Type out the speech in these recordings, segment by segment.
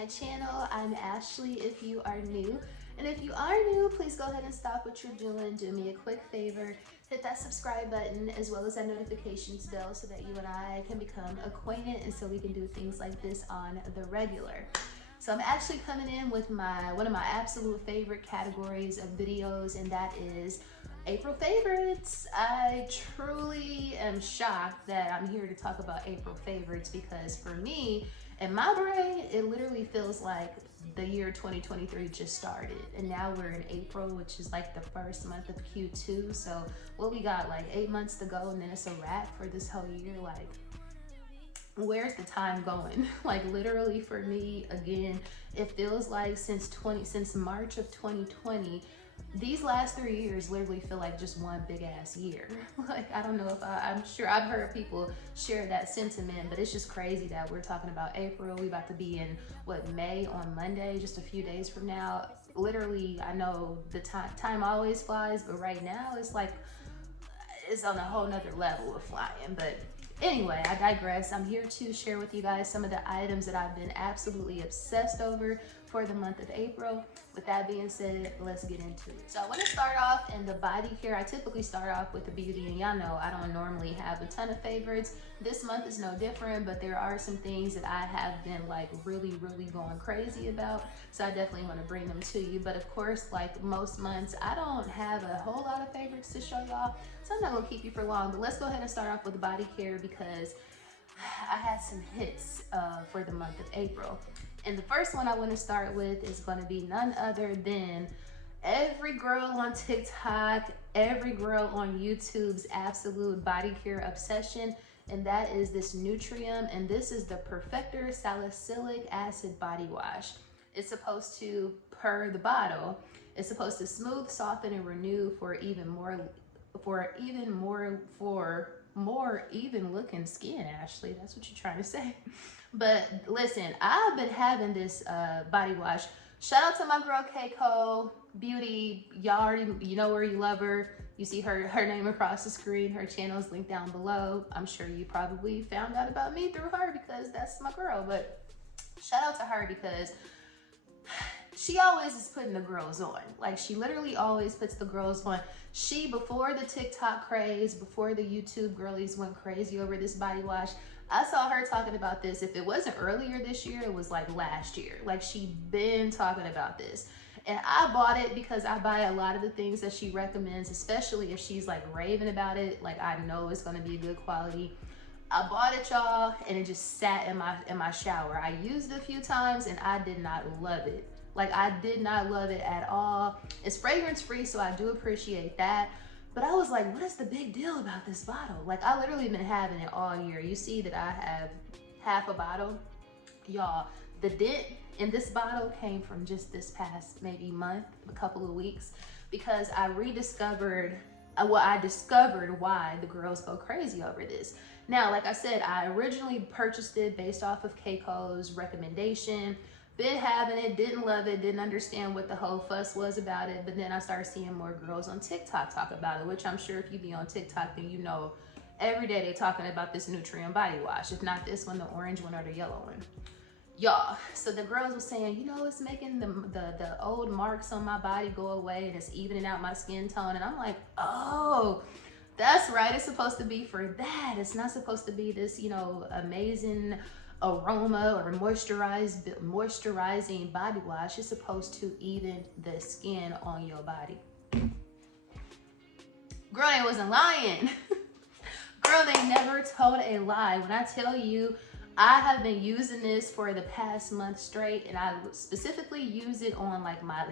my channel. I'm Ashley if you are new. And if you are new, please go ahead and stop what you're doing. Do me a quick favor. Hit that subscribe button as well as that notifications bell so that you and I can become acquainted and so we can do things like this on the regular. So I'm actually coming in with one of my absolute favorite categories of videos, and that is April favorites. I truly am shocked that I'm here to talk about April favorites because for me, in my brain, it literally feels like the year 2023 just started. And now we're in April, which is like the first month of Q2. So what we got, like 8 months to go, and then it's a wrap for this whole year. Like, where's the time going? Like literally for me, again, it feels like since March of 2020, these last 3 years literally feel like just one big ass year. Like, I don't know if I'm sure I've heard people share that sentiment, but it's just crazy that we're talking about April. We about to be in what, May on Monday, just a few days from now. Literally, I know the time always flies, but right now it's like it's on a whole nother level of flying. But anyway, I digress. I'm here to share with you guys some of the items that I've been absolutely obsessed over for the month of April. With that being said, let's get into it. So I want to start off in the body care. I typically start off with the beauty, and y'all know I don't normally have a ton of favorites. This month is no different, but there are some things that I have been like really going crazy about. So I definitely want to bring them to you. But of course, like most months, I don't have a whole lot of favorites to show y'all. So I'm not gonna keep you for long, but let's go ahead and start off with the body care because I had some hits for the month of April. And the first one I want to start with is going to be none other than every girl on TikTok, every girl on YouTube's absolute body care obsession, and that is this Nutrium, and this is the Perfector Salicylic Acid Body Wash. It's supposed to, per the bottle, it's supposed to smooth, soften, and renew for more even looking skin. Ashley, that's what you're trying to say. But listen, I've been having this body wash. Shout out to my girl Keiko Beauty. Y'all already, you know where you love her. You see her name across the screen. Her channel is linked down below. I'm sure you probably found out about me through her because that's my girl. But shout out to her because she always is putting the girls on. Like, she literally always puts the girls on. She, before the TikTok craze, before the YouTube girlies went crazy over this body wash, I saw her talking about this. If it wasn't earlier this year, it was like last year. Like, she been talking about this. And I bought it because I buy a lot of the things that she recommends, especially if she's like raving about it. Like, I know it's gonna be good quality. I bought it, y'all, and it just sat in my shower. I used it a few times and I did not love it. Like, I did not love it at all. It's fragrance free, so I do appreciate that. But I was like, what is the big deal about this bottle? Like, I literally been having it all year. You see that I have half a bottle. Y'all, the dent in this bottle came from just this past maybe month, a couple of weeks, because I discovered why the girls go crazy over this. Now, like I said, I originally purchased it based off of Keiko's recommendation. Been having it, didn't love it, didn't understand what the whole fuss was about it, but then I started seeing more girls on TikTok talk about it, which I'm sure if you be on TikTok, then you know every day they talking about this Nutrium body wash. If not this one, the orange one or the yellow one. Y'all, so the girls were saying, you know, it's making the old marks on my body go away and it's evening out my skin tone. And I'm like, oh, that's right. It's supposed to be for that. It's not supposed to be this, you know, amazing aroma or moisturizing body wash. Is supposed to even the skin on your body. Girl, they wasn't lying. Girl, they never told a lie. When I tell you, I have been using this for the past month straight, and I specifically use it on like my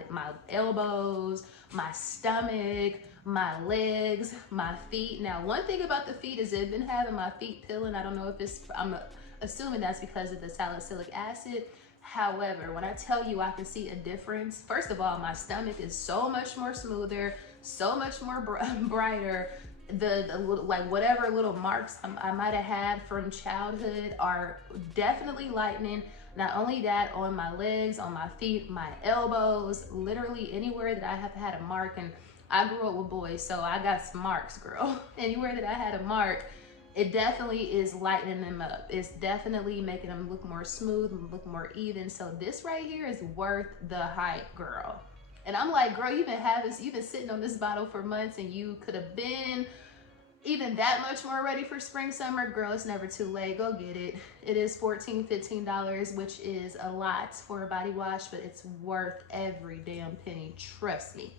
elbows, my stomach, my legs, my feet. Now, one thing about the feet is they've been having my feet peeling. I don't know if it's, I'm assuming that's because of the salicylic acid. However, when I tell you I can see a difference, first of all, my stomach is so much more smoother, so much more brighter. The little, like whatever little marks I might have had from childhood are definitely lightening. Not only that, on my legs, on my feet, my elbows, literally anywhere that I have had a mark. And I grew up with boys, so I got some marks, girl. Anywhere that I had a mark, it definitely is lightening them up. It's definitely making them look more smooth and look more even. So this right here is worth the hype, girl. And I'm like, girl, you've been sitting on this bottle for months, and you could have been even that much more ready for spring, summer. Girl, it's never too late. Go get it. It is $14, $15, which is a lot for a body wash, but it's worth every damn penny. Trust me.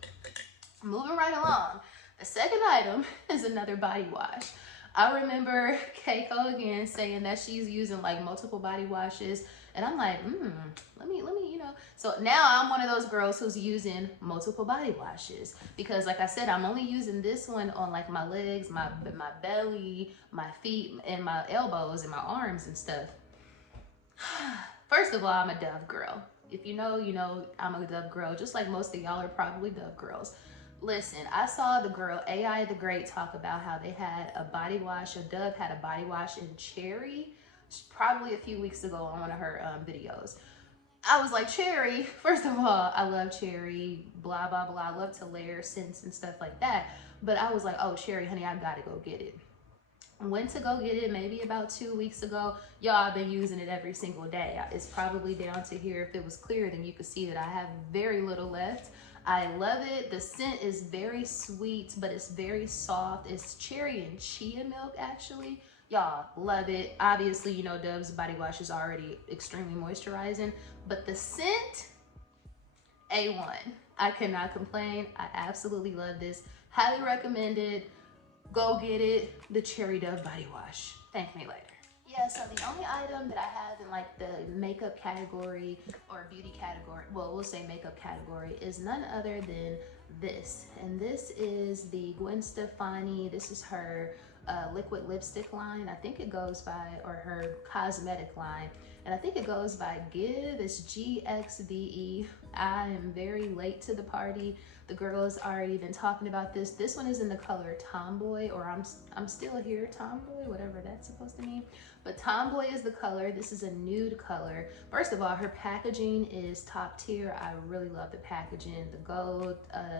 Moving right along. The second item is another body wash. I remember COCOMCQUEEN saying that she's using like multiple body washes, and I'm like, let me, you know. So now I'm one of those girls who's using multiple body washes, because like I said, I'm only using this one on like my legs, my belly, my feet, and my elbows and my arms and stuff. First of all, I'm a Dove girl. If you know, you know I'm a Dove girl, just like most of y'all are probably Dove girls. Listen, I saw the girl AI the Great talk about how they had a body wash, Dove had a body wash in cherry, probably a few weeks ago on one of her videos. I was like, cherry? First of all, I love cherry, blah, blah, blah. I love to layer scents and stuff like that. But I was like, oh, cherry, honey, I gotta go get it. Went to go get it maybe about 2 weeks ago. Y'all, I've been using it every single day. It's probably down to here. If it was clear, then you could see that I have very little left. I love it. The scent is very sweet, but it's very soft. It's cherry and chia milk, actually. Y'all, love it. Obviously, you know, Dove's body wash is already extremely moisturizing, but the scent, A1. I cannot complain. I absolutely love this. Highly recommend it. Go get it. The Cherry Dove body wash. Thank me later. Yeah, so the only item that I have in like the makeup category or beauty category, well, we'll say makeup category, is none other than this. And this is the Gwen Stefani. This is her liquid lipstick line. I think it goes by, or her cosmetic line. And I think it goes by Give. It's GXVE. I am very late to the party. The girls already been talking about this. This one is in the color Tomboy, or I'm still here, Tomboy, whatever that's supposed to mean. But Tomboy is the color. This is a nude color. First of all, her packaging is top tier. I really love the packaging. The gold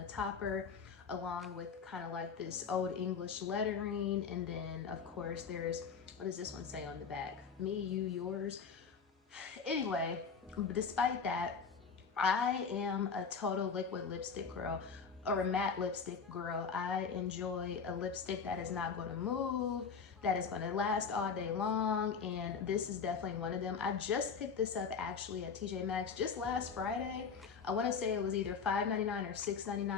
topper, along with kind of like this old English lettering. And then of course there's, what does this one say on the back? Me, you, yours. Anyway, despite that, I am a total liquid lipstick girl, or a matte lipstick girl. I enjoy a lipstick that is not going to move, that is going to last all day long, and this is definitely one of them. I just picked this up actually at TJ Maxx just last Friday. I want to say it was either $5.99 or $6.99,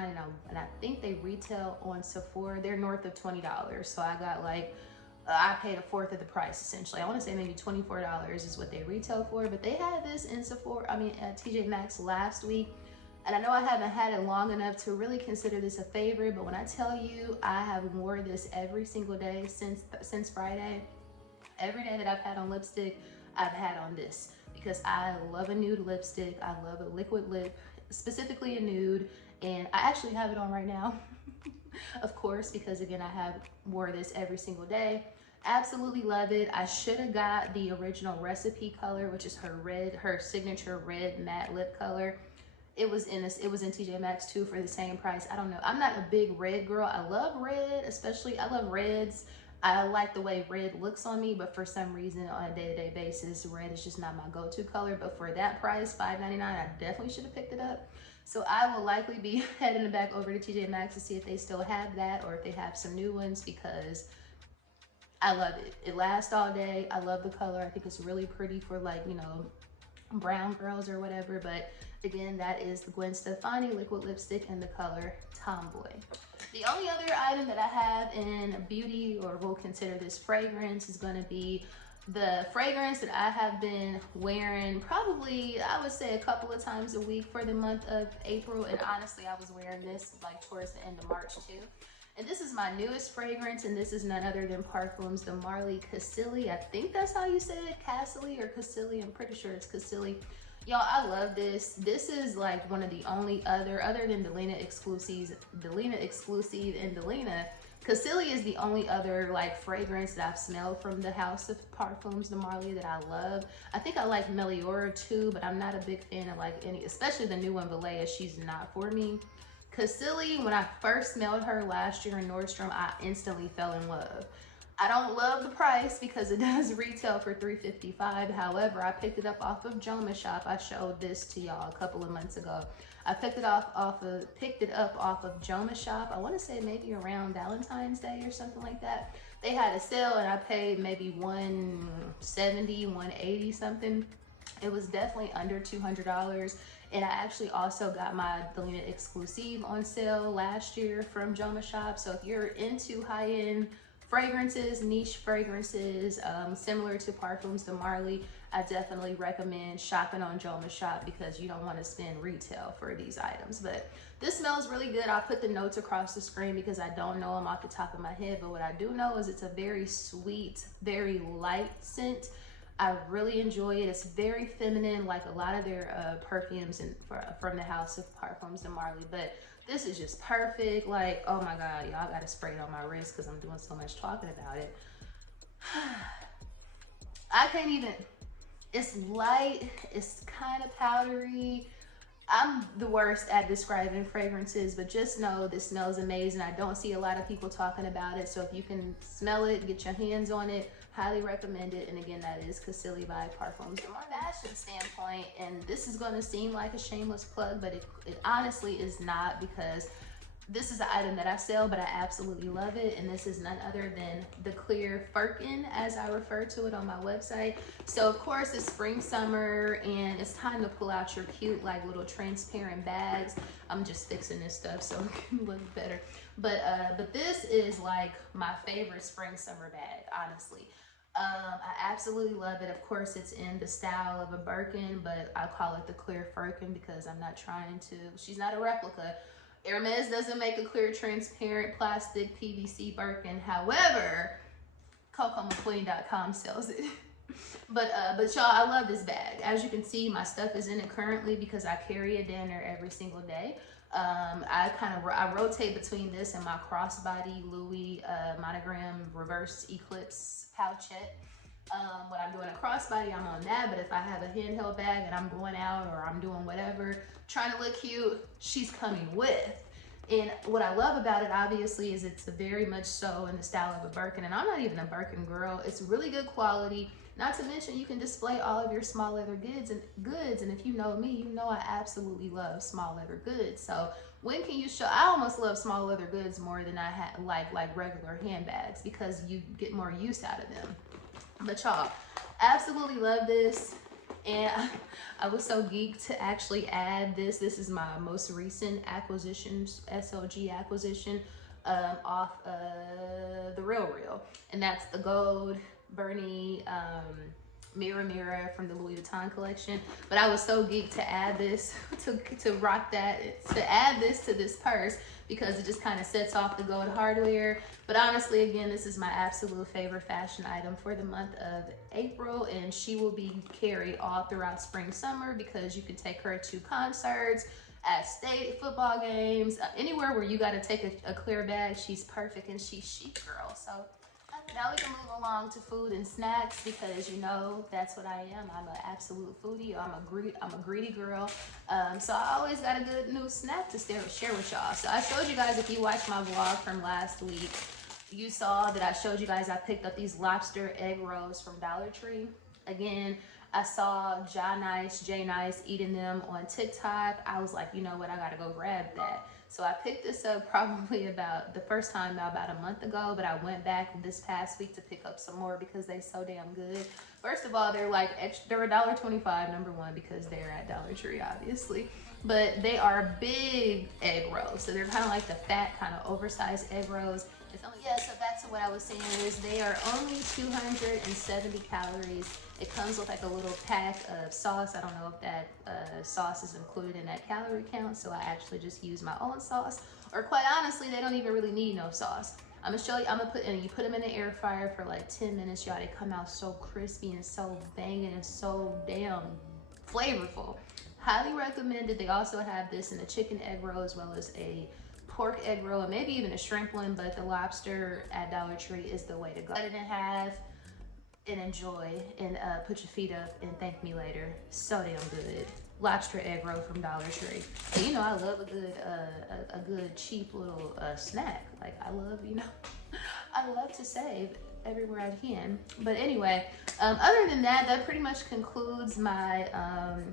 and I think they retail on Sephora. They're north of $20, so I got like, I paid a fourth of the price essentially. I want to say maybe $24 is what they retail for, but they had this in Sephora, at TJ Maxx last week. And I know I haven't had it long enough to really consider this a favorite, but when I tell you I have worn this every single day since Friday, every day that I've had on lipstick, I've had on this, because I love a nude lipstick. I love a liquid lip, specifically a nude, and I actually have it on right now. Of course, because again, I have wore this every single day. Absolutely love it. I should have got the original recipe color, which is her signature red matte lip color. It was in TJ Maxx too for the same price. I don't know. I'm not a big red girl. I love red, especially I love reds. I like the way red looks on me, but for some reason on a day-to-day basis, red is just not my go-to color. But for that price, $5.99, I definitely should have picked it up. So I will likely be heading back over to TJ Maxx to see if they still have that, or if they have some new ones, because I love it. It lasts all day. I love the color. I think it's really pretty for, like, you know, brown girls or whatever. But again, that is the Gwen Stefani liquid lipstick in the color Tomboy. The only other item that I have in beauty, or we'll consider this fragrance, is going to be the fragrance that I have been wearing probably, I would say, a couple of times a week for the month of April. And honestly, I was wearing this like towards the end of March too. And this is my newest fragrance, and this is none other than Parfums de Marly Cassili. I think that's how you say it, Cassili or Cassili. I'm pretty sure it's Cassili. Y'all, I love this. This is like one of the only other than Delina exclusive and Delina, Cassili is the only other like fragrance that I've smelled from the house of Parfums de Marly that I love. I think I like Meliora too, but I'm not a big fan of like any, especially the new one, Valleja. She's not for me. Cassili, when I first smelled her last year in Nordstrom, I instantly fell in love. I don't love the price because it does retail for $3.55. However, I picked it up off of Joma Shop. I showed this to y'all a couple of months ago. I picked it up off of Joma Shop. I want to say maybe around Valentine's Day or something like that. They had a sale and I paid maybe $170, $180 something. It was definitely under $200. And I actually also got my Delina Exclusive on sale last year from Joma Shop. So if you're into high-end fragrances, niche fragrances, similar to Parfums de Marly, I definitely recommend shopping on Joma Shop because you don't want to spend retail for these items. But this smells really good. I'll put the notes across the screen because I don't know them off the top of my head. But what I do know is it's a very sweet, very light scent. I really enjoy it. It's very feminine, like a lot of their perfumes from the house of Parfums de Marly. But this is just perfect. Like, oh my God, y'all gotta spray it on my wrist because I'm doing so much talking about it. I can't even, it's light, it's kind of powdery. I'm the worst at describing fragrances, but just know this smells amazing. I don't see a lot of people talking about it. So if you can smell it, get your hands on it, highly recommend it. And again, that is Cassili by Parfums. From a fashion standpoint, and this is going to seem like a shameless plug, but it honestly is not, because this is an item that I sell, but I absolutely love it. And this is none other than the Clear Firkin, as I refer to it on my website. So of course it's spring, summer, and it's time to pull out your cute, like, little transparent bags. I'm just fixing this stuff so it can look better. But this is like my favorite spring, summer bag, honestly. I absolutely love it. Of course, it's in the style of a Birkin, but I call it the Clear Firkin because I'm not trying to, she's not a replica. Hermes doesn't make a clear, transparent, plastic PVC Birkin. However, COCOMCQUEEN.com sells it. But y'all, I love this bag. As you can see, my stuff is in it currently because I carry it down there every single day. I rotate between this and my crossbody Louis monogram reverse eclipse pouchette. When I'm doing a crossbody, I'm on that. But if I have a handheld bag and I'm going out or I'm doing whatever, trying to look cute, she's coming with. And what I love about it, obviously, is it's very much so in the style of a Birkin. And I'm not even a Birkin girl. It's really good quality. Not to mention, you can display all of your small leather goods. And if you know me, you know I absolutely love small leather goods. So when can you show? I almost love small leather goods more than I like regular handbags because you get more use out of them. But y'all, absolutely love this. And I was so geeked to actually add this. This is my most recent acquisition, SLG acquisition, off The RealReal. And that's the gold Bernie mirror from the Louis Vuitton collection. But I was so geeked to add this, to rock that, to add this to this purse because it just kind of sets off the gold hardware. But honestly, again, this is my absolute favorite fashion item for the month of April, and she will be carried all throughout spring, summer because you can take her to concerts, at state football games, anywhere where you got to take a clear bag. She's perfect and she's chic, girl. So now we can move along to food and snacks because you know that's what I am. I'm an absolute foodie. I'm a greedy girl. So I always got a good new snack to share with y'all. So I showed you guys, if you watched my vlog from last week, you saw that I showed you guys I picked up these lobster egg rolls from Dollar Tree. Again, I saw Jay Nice eating them on TikTok. I was like, you know what, I gotta go grab that. So I picked this up probably about a month ago, but I went back this past week to pick up some more because they're so damn good. First of all, they're $1.25, number one, because they're at Dollar Tree, obviously. But they are big egg rolls. So they're kind of like the fat, kind of oversized egg rolls. So back to what I was saying is they are only 270 calories. It comes with like a little pack of sauce. I don't know if that sauce is included in that calorie count, so I actually just use my own sauce. Or quite honestly, they don't even really need no sauce. I'm gonna show you, you put them in the air fryer for like 10 minutes, y'all. They come out so crispy and so banging and so damn flavorful. Highly recommended. They also have this in a chicken egg roll as well as a pork egg roll and maybe even a shrimp one, but the lobster at Dollar Tree is the way to go. Cut it in half and enjoy, and put your feet up and thank me later. So damn good. Lobster egg roll from Dollar Tree. And you know I love a good cheap little snack. Like I love to save. everywhere I can. But anyway, other than that, that pretty much concludes my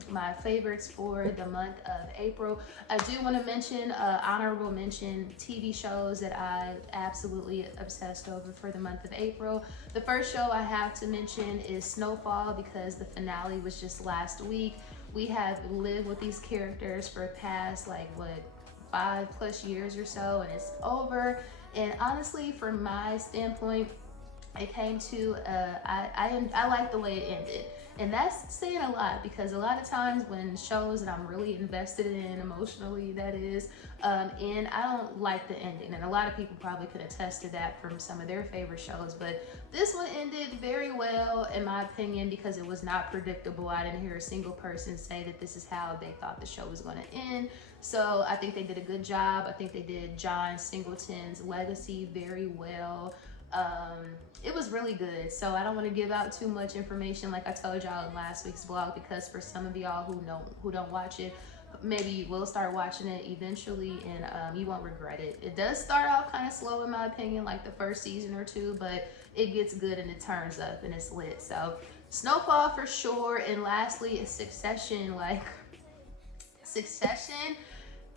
my favorites for the month of April. I do want to mention honorable mention TV shows that I absolutely obsessed over for the month of April. The first show I have to mention is Snowfall, because the finale was just last week. We have lived with these characters for the past, like, what, 5+ years or so, and it's over. And honestly, from my standpoint, it came to I like the way it ended, and that's saying a lot, because a lot of times when shows that I'm really invested in emotionally, that is, and I don't like the ending, and a lot of people probably could attest to that from some of their favorite shows, but this one ended very well in my opinion, because it was not predictable. I didn't hear a single person say that this is how they thought the show was going to end. So I think they did a good job. I think they did John Singleton's legacy very well. It was really good. So I don't want to give out too much information like I told y'all in last week's vlog, because for some of y'all who don't watch it, maybe you will start watching it eventually, and you won't regret it. It does start off kind of slow in my opinion, like the first season or two, but it gets good and it turns up and it's lit. So Snowfall for sure. And lastly is Succession. Like, Succession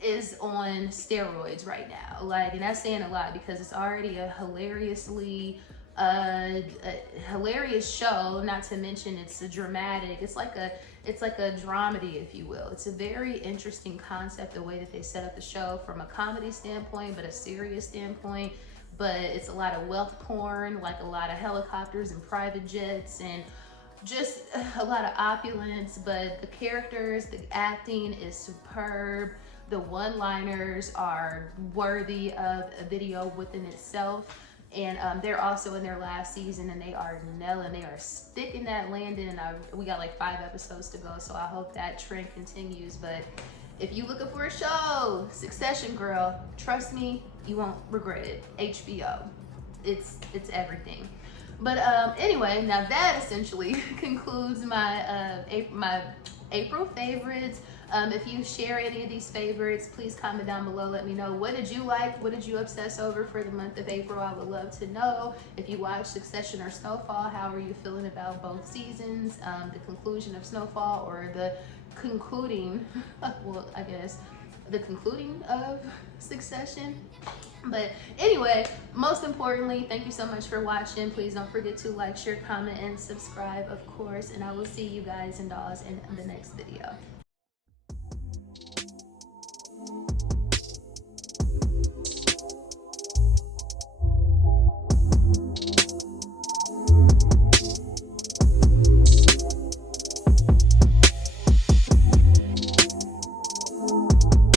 is on steroids right now, like, and that's saying a lot, because it's already a hilariously a hilarious show, not to mention it's a dramatic, it's like a dramedy, if you will. It's a very interesting concept, the way that they set up the show from a comedy standpoint, but a serious standpoint. But it's a lot of wealth porn, like a lot of helicopters and private jets, and just a lot of opulence. But the characters, the acting is superb. The one-liners are worthy of a video within itself. And they're also in their last season, and they are nailing, they are sticking that landing. And we got like 5 episodes to go, so I hope that trend continues. But if you looking for a show, Succession, girl, trust me, you won't regret it. HBO, it's everything. But anyway, now that essentially concludes my my April favorites. If you share any of these favorites, please comment down below. Let me know, what did you like? What did you obsess over for the month of April? I would love to know. If you watched Succession or Snowfall, how are you feeling about both seasons? The conclusion of Snowfall, or the concluding, well, I guess, the concluding of Succession. But anyway, most importantly, thank you so much for watching. Please don't forget to like, share, comment, and subscribe, of course. And I will see you guys and dolls in the next video.